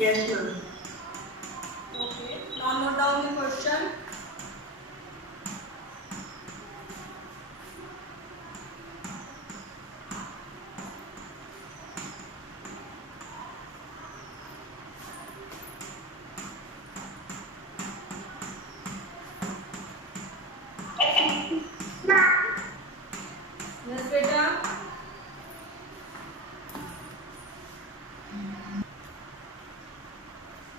Yes, sir. Okay. Now note down the question. Yes, beta.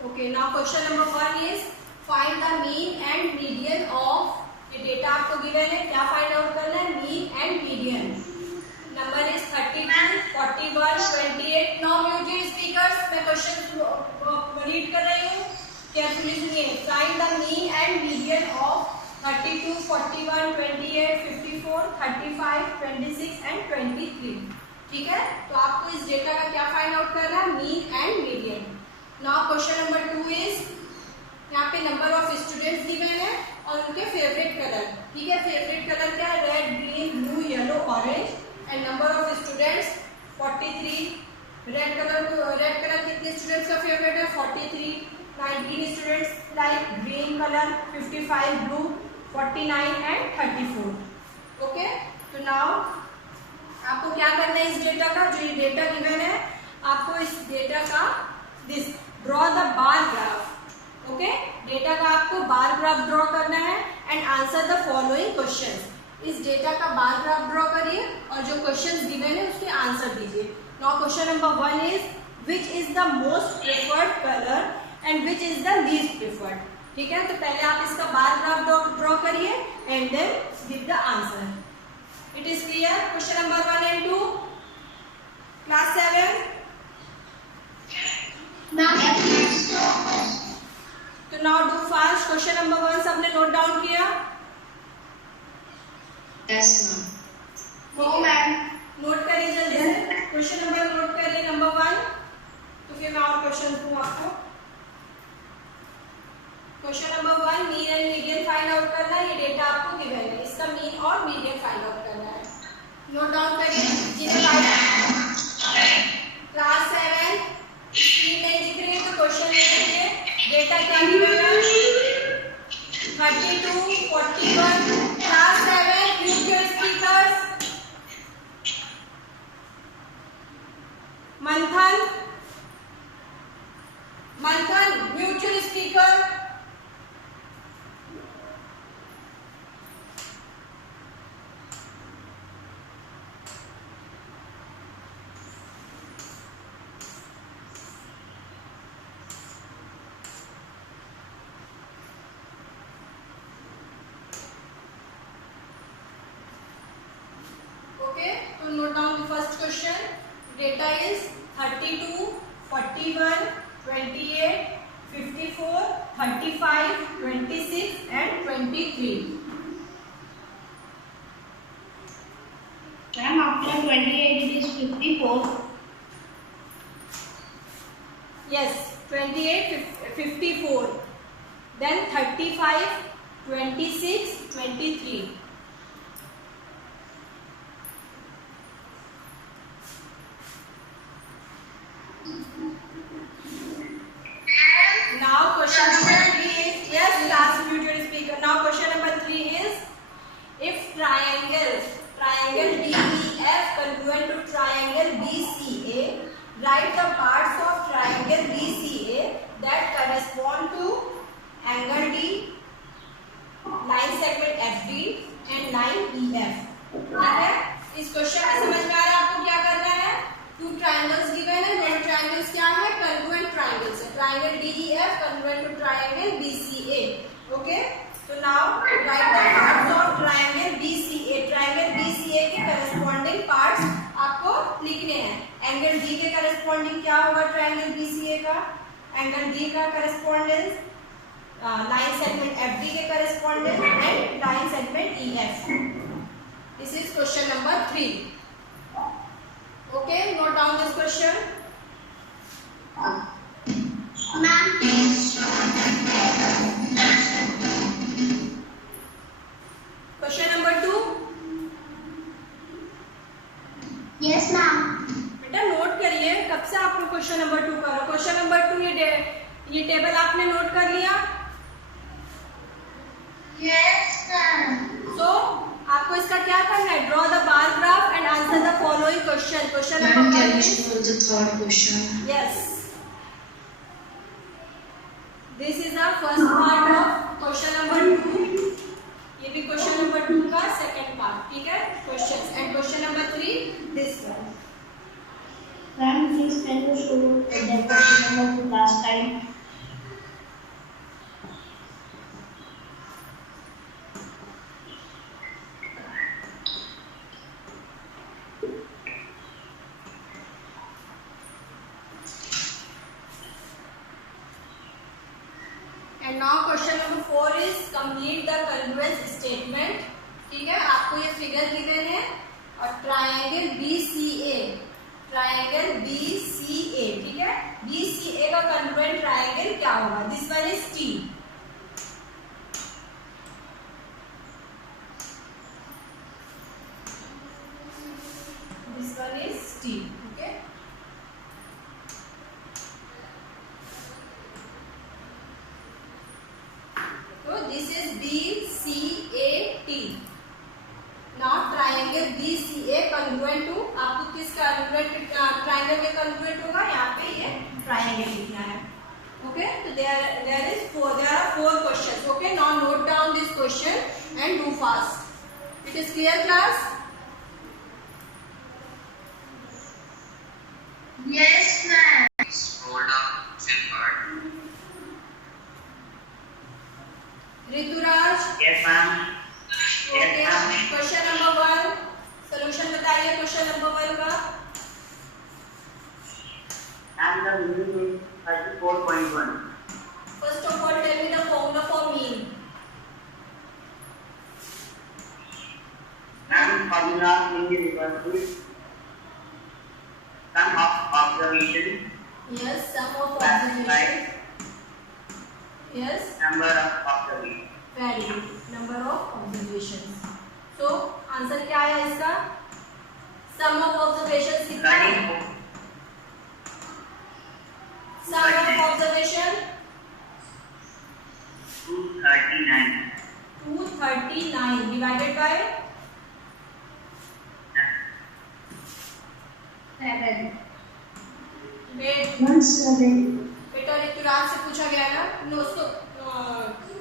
Okay, now question number 1 is find the mean and median of ये data आपको given है, क्या find out करना है? Mean and median. Number is 32, 41, 28. Now mute speakers. मैं question read कर रही हूँ, केयरफुली सुनिए. Find the mean and median of 32, 41, 28, 54, 35, 26 and 23. ठीक है, तो आपको इस डेटा का क्या फाइंड आउट करना है? Mean and median. Now question number 2 is, यहाँ पे नंबर ऑफ स्टूडेंट्स गिवन है और उनके फेवरेट कलर. ठीक है, फेवरेट कलर क्या है? Red, green, blue, yellow, orange. And number of students 43. Red colour कितने स्टूडेंट्स का फेवरेट है? 43. 19 students like green colour, 55 blue, 49 and 34. Okay, तो नाउ आपको क्या करना है इस डेटा का? जो ये डेटा गिवन है, आपको इस डेटा का this draw the bar graph. Okay, data का आपको बार ग्राफ ड्रॉ करना है and answer the following questions. इस डेटा का बार ग्राफ ड्रॉ करिए और जो क्वेश्चंस गिवन है उसके आंसर दीजिए. Now question number 1 is which is the most preferred colour and which is the least preferred. ठीक है, तो पहले आप इसका बार ग्राफ ड्रॉ करिए and then give the answer. It is clear? Question number 1 and 2, class 7. तो now do fast. Question number 1 सबने note down किया? Yes ma'am. No ma'am. Note करिए जल्दी से. क्वेश्चन नंबर नोट करिए नंबर 1. तो फिर मैं और क्वेश्चन दूँ आपको. Question number 1, mean and median find out करना है. ये डेटा आपको गिवन है, इसका मीन और मीडियन फाइंड आउट करना है. नोट डाउन करिए. क्लास 7 स्क्रीन नहीं दिख रही है तो क्वेश्चन ले लीजिए. डेटा क्या गिवन है? 32, 41. Class 7 mute your speakers. Manthan mute your speaker. Okay, so note down the first question. Data is 32, 41, 28, 54, 35, 26 and 23. Ma'am, after 28 it is 54. Yes, 28, 54. Then 35, 26, 23. Now question number 3 is, yes, last mute your speaker. Now question number 3 is, if triangle DEF congruent to triangle BCA, write the parts of triangle BCA that correspond to angle D, line segment FD and line EF. ठीक है, इस question में समझ में आ रहा है आपको क्या करना है? 2 triangles given है. दोनों triangles क्या है? Congruent triangles है. Triangle DEF congruent to triangle BCA. Okay? So now write the parts of triangle BCA. Triangle BCA के corresponding parts आपको लिखने हैं. Angle D के corresponding क्या होगा triangle BCA का? Angle D का correspondence, line segment FD के correspondence and line segment EF. This is question number 3. Okay, note down this question. Question number 2. Yes ma'am. बेटा नोट करिए, कब से आपको क्वेश्चन नंबर 2 कर रहा हूँ. क्वेश्चन नंबर 2 ये ये टेबल आपने नोट कर लिया? Yes, ma'am. सो आपको इसका क्या करना है? Draw the bar graph and answer the following question. Question Ma'am, number can 1 you is show the third question? yes. This is the first part of question number 2. ये भी question number 2 का second part. ठीक है? Questions and question number 3 this one. Ma'am, please can you show the question number 2 last time? And now question number 4 is complete the congruence statement. ठीक है? आपको ये figure given है और triangle BCA, triangle BCA. ठीक है? BCA का congruent triangle क्या होगा? This one is T. This one is T. Okay? So this is BCAT. Now triangle BCA congruent to आपको किस congruent triangle में congruent होगा? यहाँ पे ये triangle लिखना है. Okay? So there are 4 questions. Okay? Now note down this question and do fast. It is clear, class? Yes, ma'am. Scroll down till part. Rituraj. Yes, ma'am. Okay. Question number 1 solution बताइए question number 1 का. And the mean is 34.1. First of all, tell me the formula for mean. And formula mean is equal to sum of observation Yes, sum of plus observation. Yes, number of observation. very good. Number of observations. So answer क्या है इसका? Sum of observations कितना है? Sum of observation 239. 239 divided by 7. wait 17. बेटा ऋतुराज से पूछा गया ना? नो उसको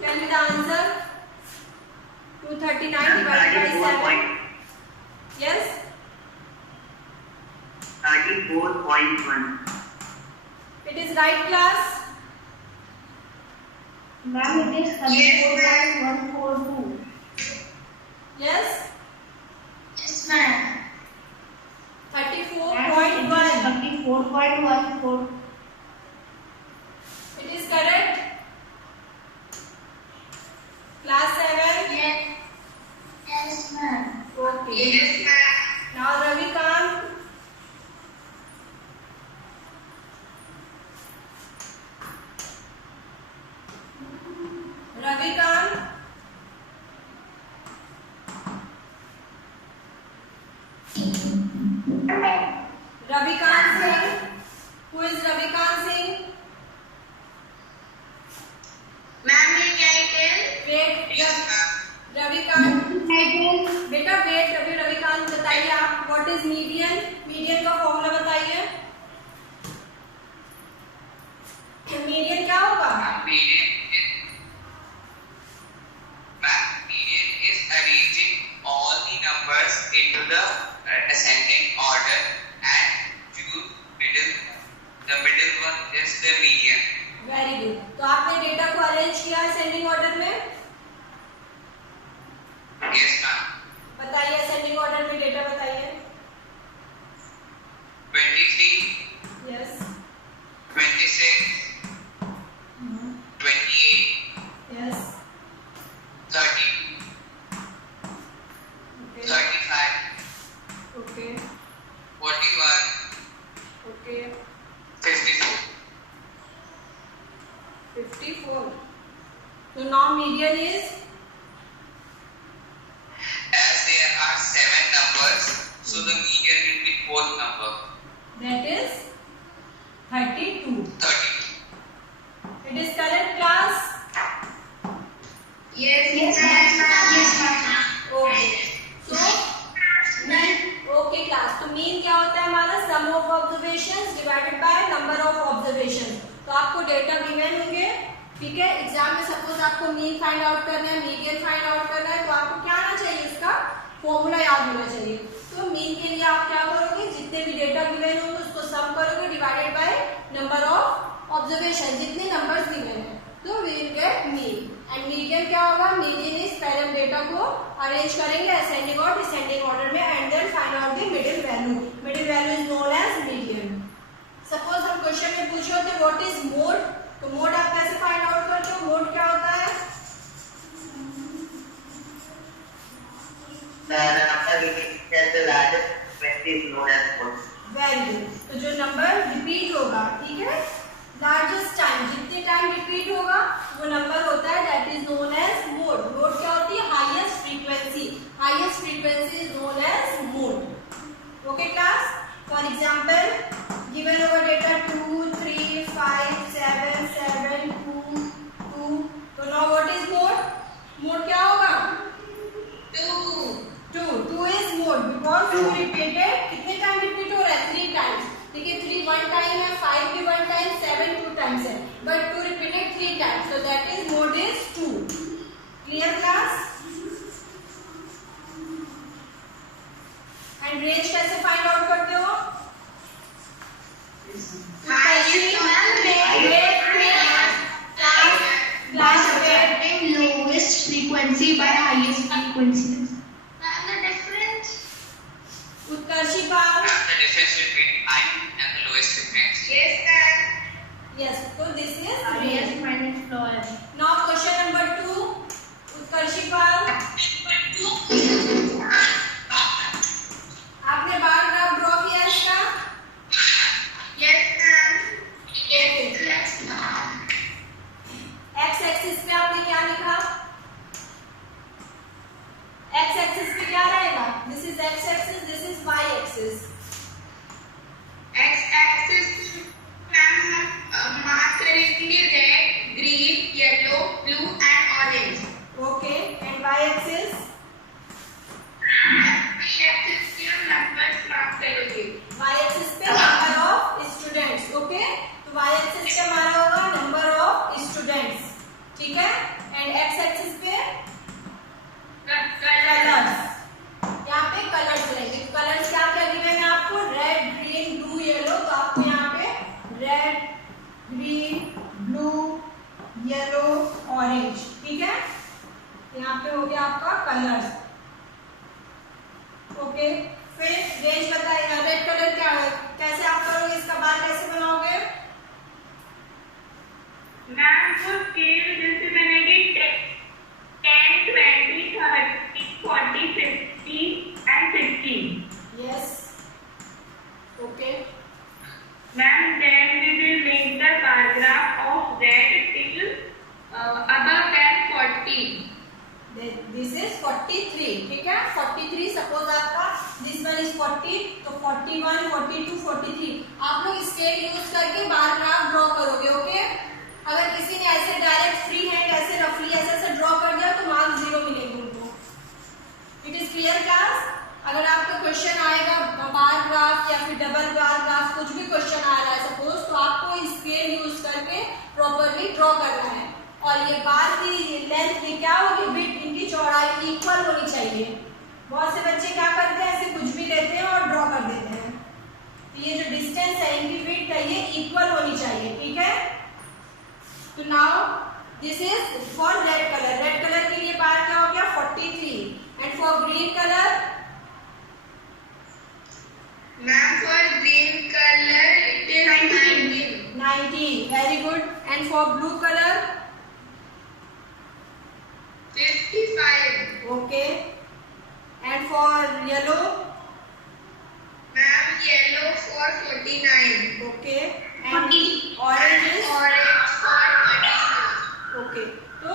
tell me the answer. 239 divided by 7. Yes. 34.1. It is right, class. Ma'am, it is 34.142. Yes. Yes, ma'am. 34.1. 34.14. It is correct. Class 7. Yes. Yes, ma'am. Okay. Yes, ma'am. Now Ravikant. Ravikant. Ravikant Singh. Who is Ravikant Singh? Ma'am, can I tell? Wait. Ravikant. बेटा wait अभी रविकांत बताइए आप what is median. Median का formula बताइए. Median क्या होगा? Median is arranging all the numbers into the ascending order and choose middle. The middle one is the median. Very good. तो आपने डेटा को अरेंज किया असेंडिंग ऑर्डर में. Yes, ma'am. बताइए असेंडिंग ऑर्डर में डेटा बताइए. 23, yes. 26, 28, yes. 30, okay 35, okay 41, okay 54. 54. तो now median is As there are 7 numbers, so the median will be 4th number. That is 32. 32. ठीक है। एग्जाम में सपोज आपको मीन फाइंड आउट करना है, मीडियन फाइंड आउट करना है, तो आपको क्या आना चाहिए, उसका फॉर्मूला याद होना चाहिए। तो मीन के लिए आप क्या करोगे, जितने भी डेटा गिवन होंगे उसको सम करोगे divided by number of observation, जितने नंबर्स गिवन है, तो we will get mean. And median क्या होगा, मीडियन इज पहले हम डेटा को अरेंज करेंगे असेंडिंग और डिसेंडिंग ऑर्डर में and then find out the middle value. Middle value is known as median. Suppose हम क्वेश्चन में पूछे होते व्हाट इज मोड, तो मोड आप कैसे फाइंड आउट करते हो, मोड क्या होता है, वेरी गुड। तो जो नंबर रिपीट होगा, ठीक है, लार्जेस्ट टाइम, जितने टाइम रिपीट होगा वो नंबर होता है, that is known as mode. Mode क्या होती है, highest frequency, highest frequency is known as mode. Okay class, for example given over data 2 3 5 7 7 2 2, तो now what is mode, mode क्या होगा, 2 इज मोड बिकॉज 2 रिपीटेड, कितने time repeat हो रहा है, 3 टाइम्स, ठीक है, 3 1 टाइम है, 5 भी 1 टाइम, 7 2 टाइम्स है, but 2 repeated 3 times, so that is mode is 2. Clear class? And range कैसे फाइंड आउट करते हो, lowest frequency by highest frequency. Utkarshi Pawar, The difference between high and the lowest frequency. yes, so this is Highest minus lowest. now question number 2, उत्कर्षी power, आपने बार graph draw किया इसका, x axis पे आपने क्या लिखा, एक्स एक्सिस पे क्या रहेगा, this is X axis, this is Y axis, okay, and Y axis, Y axis पे नंबर ऑफ स्टूडेंट्स, ओके, तो वाई एक्सिस पे हमारा होगा नंबर ऑफ स्टूडेंट्स, ठीक है, एंड एक्स एक्सिस पे कलर्स, यहाँ पे कलर्स रहेंगे, कलर्स क्या क्या गिवन है आपको, रेड ग्रीन ब्लू येलो, तो आपको यहाँ पे red green blue yellow orange, ठीक है, यहाँ पे हो गया आपका कलर्स, ओके। फिर रेंज बताइए, रेड कलर क्या है, कैसे आप करोगे, इसका बार कैसे बनाओगे, मैम को स्केल जैसे बनेगी 10 20 30 40 50 and 60. Yes, okay, Ma'am, then we will make the bar graph of red till above than 40. This is 43, ठीक है, 43, सपोज आपका दिस वन इज 40, तो 41 42 43, आप लोग स्केल यूज करके बार ग्राफ ड्रॉ करोगे, ओके। अगर किसी ने ऐसे डायरेक्ट फ्री हैंड ऐसे रफली ऐसे ड्रॉ कर दिया तो मार्क्स 0 मिलेंगे उनको। It is clear class? अगर आपका क्वेश्चन आएगा बार ग्राफ या फिर डबल बार ग्राफ, कुछ भी क्वेश्चन आ रहा है सपोज, तो आपको स्केल यूज करके प्रॉपरली ड्रॉ करना है, और ये बार की लेंथ में क्या होगी, विड्थ, इनकी चौड़ाई इक्वल होनी चाहिए। बहुत से बच्चे क्या करते हैं, ऐसे कुछ भी लेते हैं और ड्रॉ कर देते हैं, तो ये जो डिस्टेंस है इनकी विड्थ है ये इक्वल होनी चाहिए, ठीक है। तो now this is for red colour, red colour के लिए बार क्या हो गया 43, and for green colour, Ma'am, for green color it is 19, very good, and for blue color 55. okay, and for yellow Ma'am, yellow for 49. okay, and orange is Orange for 22. okay। तो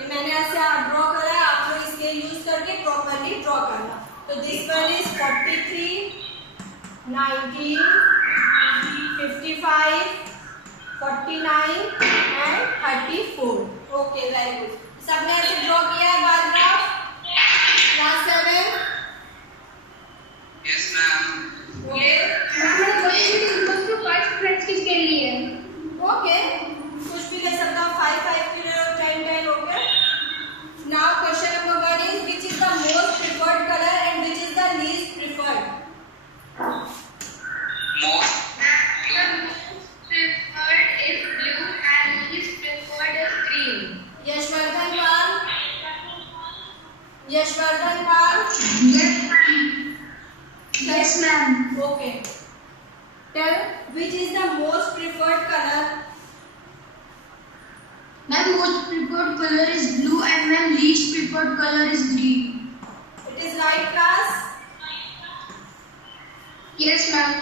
ये मैंने ऐसे आप ड्रॉ करा है, आप लोग इसके यूज करके प्रॉपरली ड्रॉ करना। तो this one is 43 19 55 49 and 34, okay, very good. सबने ऐसे ड्रॉ किया है bar graph, class 7, Yes, ma'am. Okay, कुछ भी ले सकता हूँ, 5 यशवर्धन पाल? Yes, ma'am. Okay. Tell which is the most preferred color? My most preferred color is blue and my least preferred color is green. It is right, class. Yes, ma'am.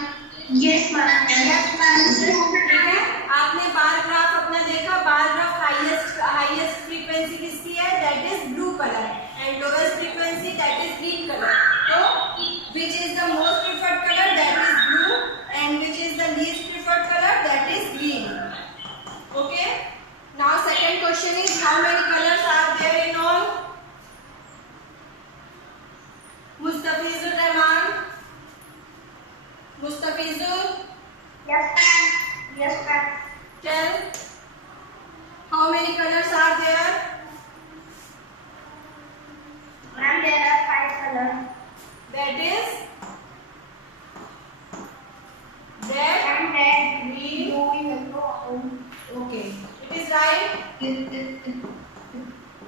Yes, ma'am. Yes, ma'am. ठीक है, आपने bar graph अपना देखा. Bar graph highest frequency किसकी है? That is blue colour and lowest frequency that is green colour. तो which is the most preferred color? That is blue. And which is the least preferred color? That is green. Okay. Now second question is how many colors are there in all? Mustafizur Rahman. Mustafizur. Yes, ma'am. Yes, ma'am. Tell how many colors are there? Ma'am, there are 5 colors. That is red, And red, green. blue, yellow, orange. Okay, it is right.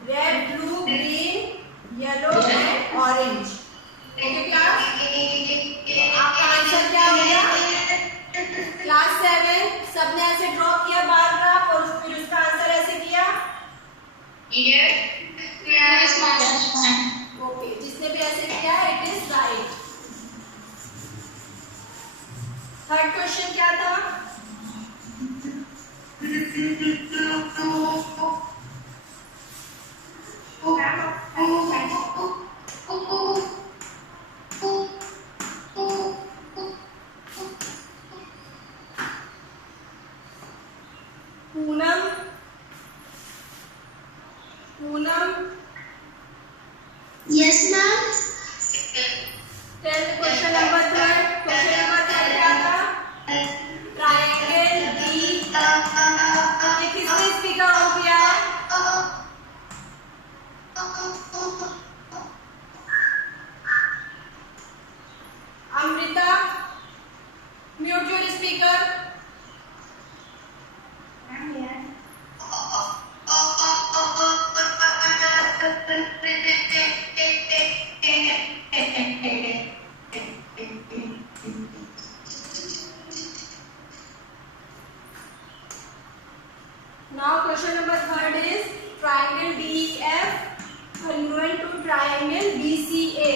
Red, blue, green, yellow and orange. Okay, class. आपका answer क्या हो गया? Class 7 सबने ऐसे draw किया bar graph और फिर उसका आंसर ऐसे किया. Yes. Yes, ma'am. ओके, जिसने भी ऐसे किया it is right. Third question क्या था? Poonam. Yes, ma'am. Tell the question number 3. Question number 3 क्या था? Triangle B. ये किसने स्पीकर ऑन किया है? Amrita, mute your speaker. Now question number 3 is triangle DEF congruent to triangle BCA.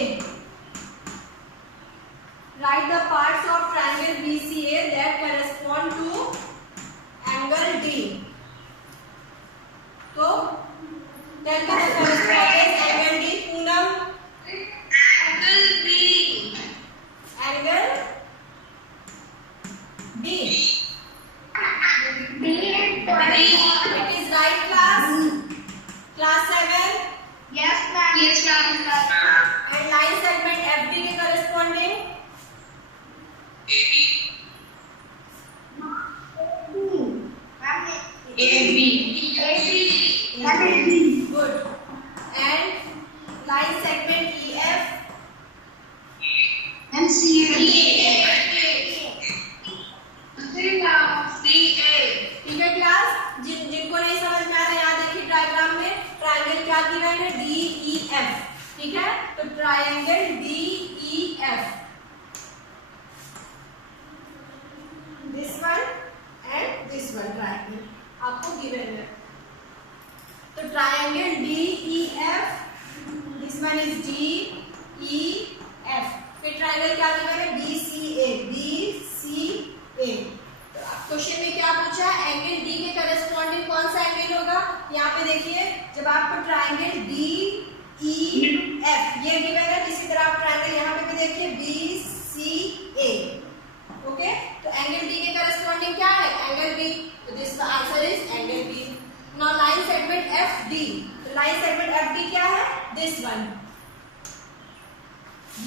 Write the parts of triangle BCA that correspond to angle D. So tell me the corresponding angle D. Poonam. Angle B. Angle B. It is right, class. Class 7. Yes, ma'am. Yes, ma'am. And line segment FD के corresponding AB. AB. good. And line segment EF. MCA. ठीक है class. जिनको नहीं समझ में आ रहा याद रखिए डायग्राम में ट्रायंगल क्या गिवन है? DEF. ठीक है, तो triangle DEF this one and this one triangle आपको गिवन है. तो triangle DEF this one is DEF. फिर ट्रायंगल क्या गिवन है? BCA. क्वेश्चन में क्या पूछा है? एंगल डी के करस्पॉन्डिंग कौन सा एंगल होगा? यहाँ पे देखिए, जब आपको ट्रायंगल DEF ये गिवन है, इसी तरह आप ट्रायंगल यहाँ पे भी देखिए BCA. ओके, तो एंगल डी के करस्पॉन्डिंग क्या है? Angle B. तो this answer is angle B. Now line segment FD. तो लाइन सेगमेंट FD क्या है? This one.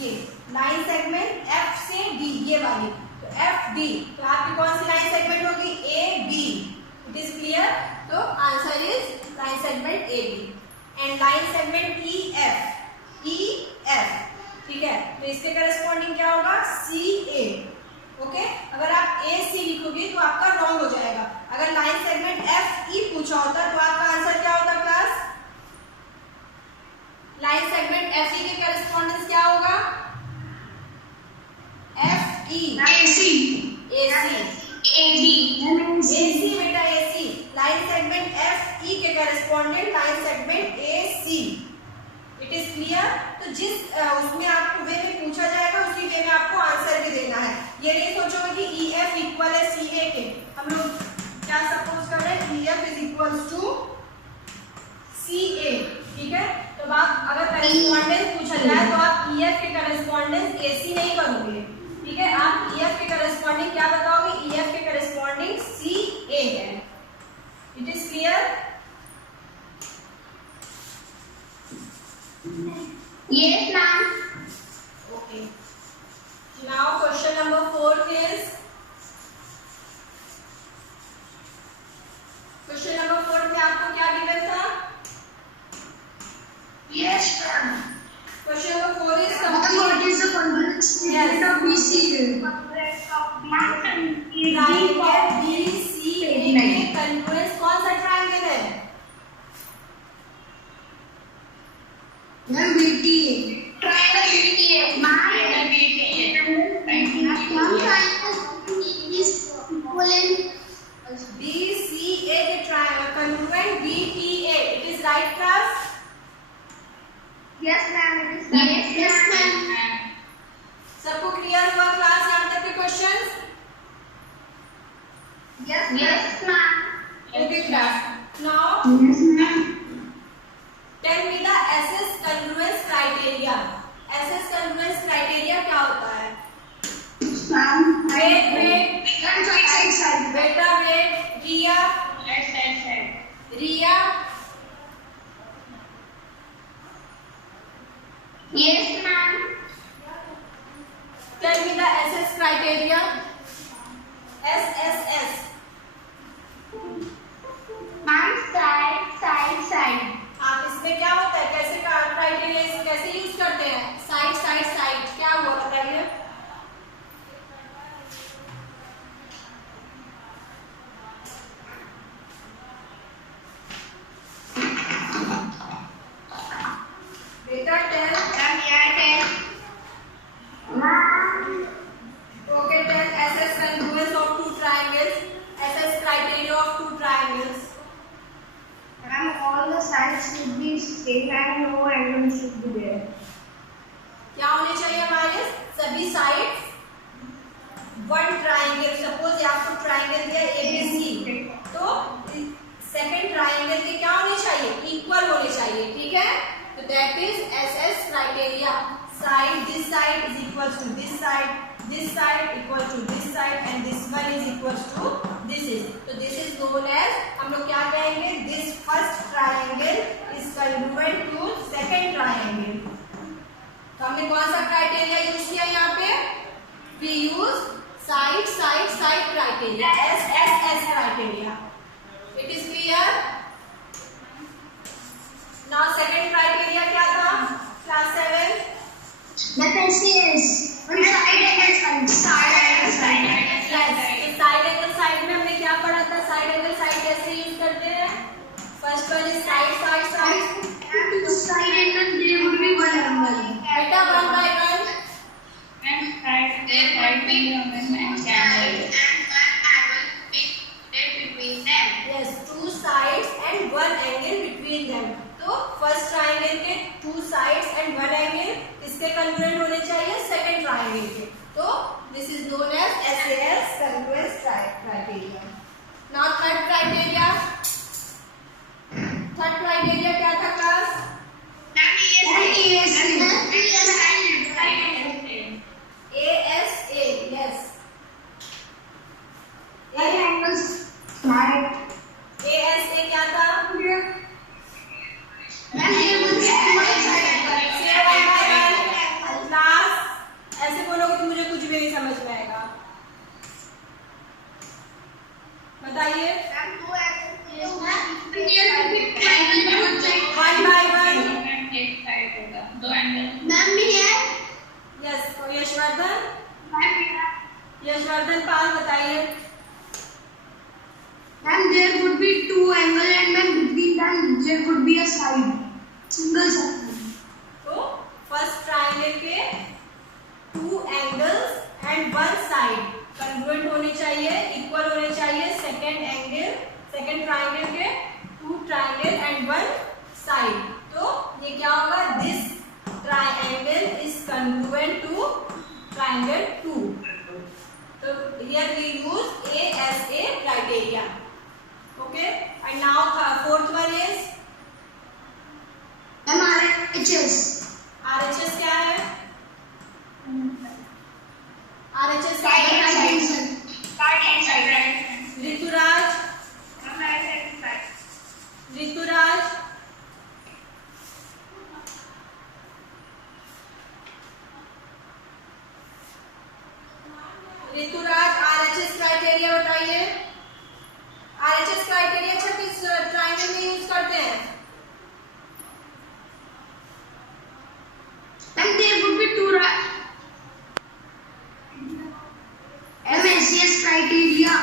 ये लाइन सेगमेंट F से D ये वाली. FD. तो आपकी कौन सी लाइन सेगमेंट होगी? AB. It is clear. तो answer is line segment AB. And line segment EF. ठीक है, तो इसके करस्पॉन्डिंग क्या होगा? CA. ओके, अगर आप AC लिखोगे तो आपका रॉन्ग हो जाएगा. अगर लाइन सेगमेंट FE पूछा होता तो आपका आंसर क्या होता क्लास? लाइन सेगमेंट FE के correspondent line segment AC। It is clear. तो जिस उसमें आपको वे में पूछा जाएगा उसी वे में आपको आंसर भी देना है। ये नहीं सोचोगे कि EF इक्वल है CA के। हम लोग क्या सपोज कर रहे हैं, EF is equals to CA, ठीक है। तो आप अगर करस्पॉन्डेंस पूछा जाए तो आप EF के करस्पॉन्डेंस AC नहीं करोगे, ठीक है। आप EF के करस्पॉन्डिंग क्या बताओगे, EF के करस्पॉन्डिंग CA है। It is clear. Yes, ma'am. Okay. Now question number 4 is, question number 4 में आपको क्या गिवन था? Yes, ma'am. Question number 4 is Ma'am, what is the congruence Yes. of BCA? Triangle BCA के congruence कौन सा triangle है? Ma'am, BTA. Triangle BTA. Ma'am, triangle is equal in BCA के triangle congruent BTA। It is right, class? Yes, ma'am. Yes, ma'am. सबको clear हुआ class यहाँ तक के questions? Yes, ma'am. Okay, class. Now Yes, ma'am. tell me the SS congruence criteria. SS congruence criteria क्या होता है? Ma'am. Wait. Side. बेटा wait. Riya. Yes, ma'am. Tell me the SS criteria. SSS. Ma'am, side. आप इसमें क्या होता है, कैसे क्राइटेरिया कैसे यूज करते हैं? साइड क्या हुआ बताइए? बेटा tell. Okay, tell SS congruence of two triangles. SS criteria of two triangles. Ma'am, all the sides should be same and no angle should be there. क्या होने चाहिए हमारे सभी साइड्स वन ट्राइंगल। सपोज आपको ट्राइंगल दिया ABC, तो second triangle के क्या होने चाहिए, इक्वल होने चाहिए, ठीक है। तो that is SS criteria. Side, this side is equal to this side equal to this side and this one is equal to this is. तो दिस इज नोन एज, हम लोग क्या कहेंगे, this first triangle is congruent to second triangle. तो हमने कौन सा criteria use किया यहाँ पे? We use side criteria, SSS criteria. It is clear. Now second criteria क्या था class 7? That is side angle side में हमने क्या पढ़ा था? साइड एंगल साइड कैसे यूज करते हैं? First one is side. side angle there would be one angle. बेटा 1 by 1। There would be two sides and one angle between them. Yes, two sides and one angle between them. तो first triangle के two sides and one angle इसके congruent होने चाहिए second triangle के। तो this is known as SAS congruence criteria. Now third criteria. Third criteria क्या था class? ASA, yes. ASA क्या था? क्लास ऐसे बोलोगे तो मुझे कुछ भी नहीं समझ में आएगा। बताइए। 1 by 1। यस, यशवर्धन पाल बताइए। And there would be two angles and then between them there would be a side. Single side. तो फर्स्ट ट्राइंगल के two angles and one side congruent होने चाहिए, इक्वल होने चाहिए। सेकंड ट्राइंगल के टू ट्राइंगल साइड, तो ये क्या होगा, this triangle is congruent to triangle 2. तो here we use A as a criteria. Okay, and now fourth one is RHS. RHS क्या है? RHS क्या Right है? hand side. Right hand side. Rituraj, Rituraj, Rituraj RHS criteria बताइए. RHS क्राइटेरिया अच्छा किस triangle में use करते हैं? And there would be two SCS criteria.